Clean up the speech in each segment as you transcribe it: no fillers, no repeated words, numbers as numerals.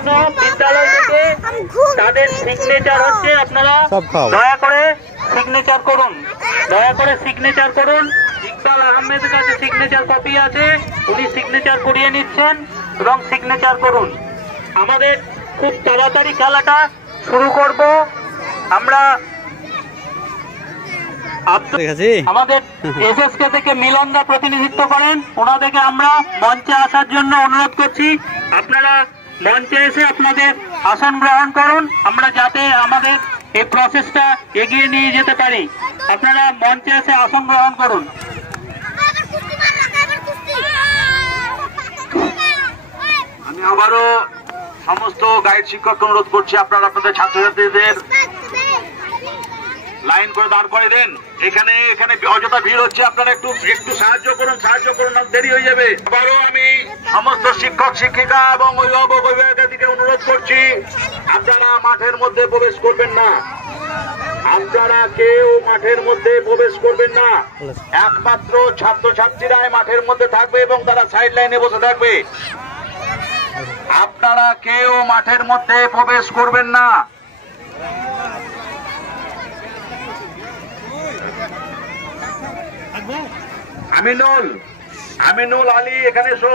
জন্য বিদ্যালয় থেকে তাদের সিগনেচার হচ্ছে, আপনারা দয়া করে সিগনেচার করুন, দয়া করে সিগনেচার করুন। ইকবাল আহমেদের কাছে সিগনেচার কপি আছে, উনি সিগনেচার করিয়ে নিচ্ছেন এবং সিগনেচার করুন। আমাদের খুব তাড়াতাড়ি খেলাটা শুরু করব। আমরা আমাদের এসএসকে থেকে মিলনদা প্রতিনিধিত্ব করেন, ওনাদেরকে আমরা মঞ্চে আসার জন্য অনুরোধ করছি। আপনারা মঞ্চে এসে আপনাদের আসন গ্রহণ করুন, আমরা যাতে আমাদের এই প্রসেসটা এগিয়ে নিয়ে যেতে পারি। আপনারা মঞ্চে এসে আসন গ্রহণ করুন। আমি আবারও সমস্ত গাইড শিক্ষককে অনুরোধ করছি, আপনারা আপনাদের ছাত্রছাত্রীদের লাইন করে দাঁড় করে দেন। এখানে অযথা ভিড় হচ্ছে, আপনারা একটু সাহায্য করুন, দেরি হয়ে যাবে। আবারও আমি সমস্ত শিক্ষক শিক্ষিকা এবং অভিভাবক অভিভাবকদেরকে অনুরোধ করছি, আপনারা মাঠের মধ্যে প্রবেশ করবেন না, আপনারা কেউ মাঠের মধ্যে প্রবেশ করবেন না। একমাত্র ছাত্রছাত্রীরাই মাঠের মধ্যে থাকবে এবং তারা সাইড লাইনে বসে থাকবে। আপনারা কেউ মাঠের মধ্যে প্রবেশ করবেন না। আমিনুল আলী এখানে এসো।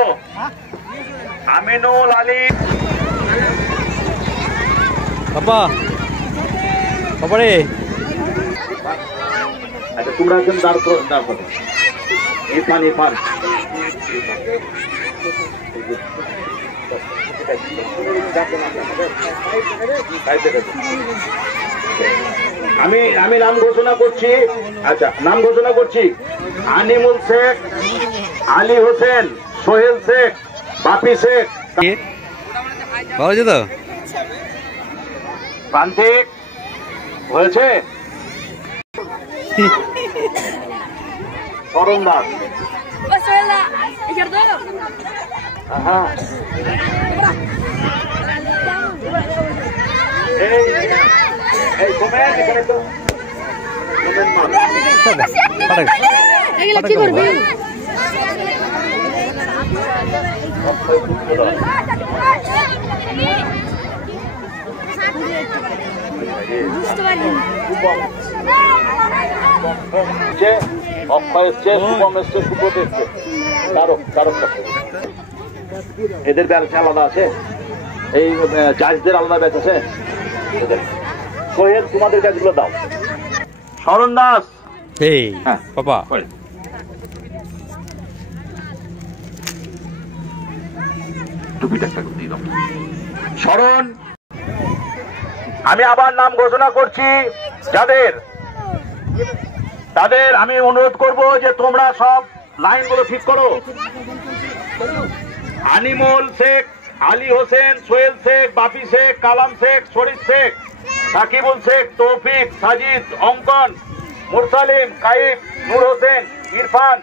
আমিনুল আলী বাবা বাবারে, আচ্ছা তোমরা একজন দাঁড় করো। ইরফান আমি নাম ঘোষণা করছি। আচ্ছা নাম ঘোষণা করছি, আনিমুল শেখ, আলী হোসেন, সোহেল শেখ, বাপি শেখ। তো প্রান্তিক হয়েছে। করণ দাস, হ্যাঁ এই সোমেন এখানে তো কি করবি? অক্ষয় এসছে, শুভম এসছে, সুব্রত এসছে, এদের ব্যাচ আলাদা আছে, এই জাজদের আলাদা ব্যাচ আছে। সোহেল তোমাদের ব্যাচগুলো দাও। শরণ দাস, হ্যাঁ বাবা টুপিটা দিয়ে দাও। শরণ, আমি আবার নাম ঘোষণা করছি, তাদের আমি অনুরোধ করব যে তোমরা সব লাইনগুলো ঠিক করো। আনিমুল শেখ, আলী হোসেন, সোহেল শেখ, বাপি শেখ, কালাম শেখ, শরীফ শেখ, সাকিবুল শেখ, তৌফিক, সাজিদ, অঙ্কন, মুরসালিম, কাইফ, নূর হোসেন, ইরফান,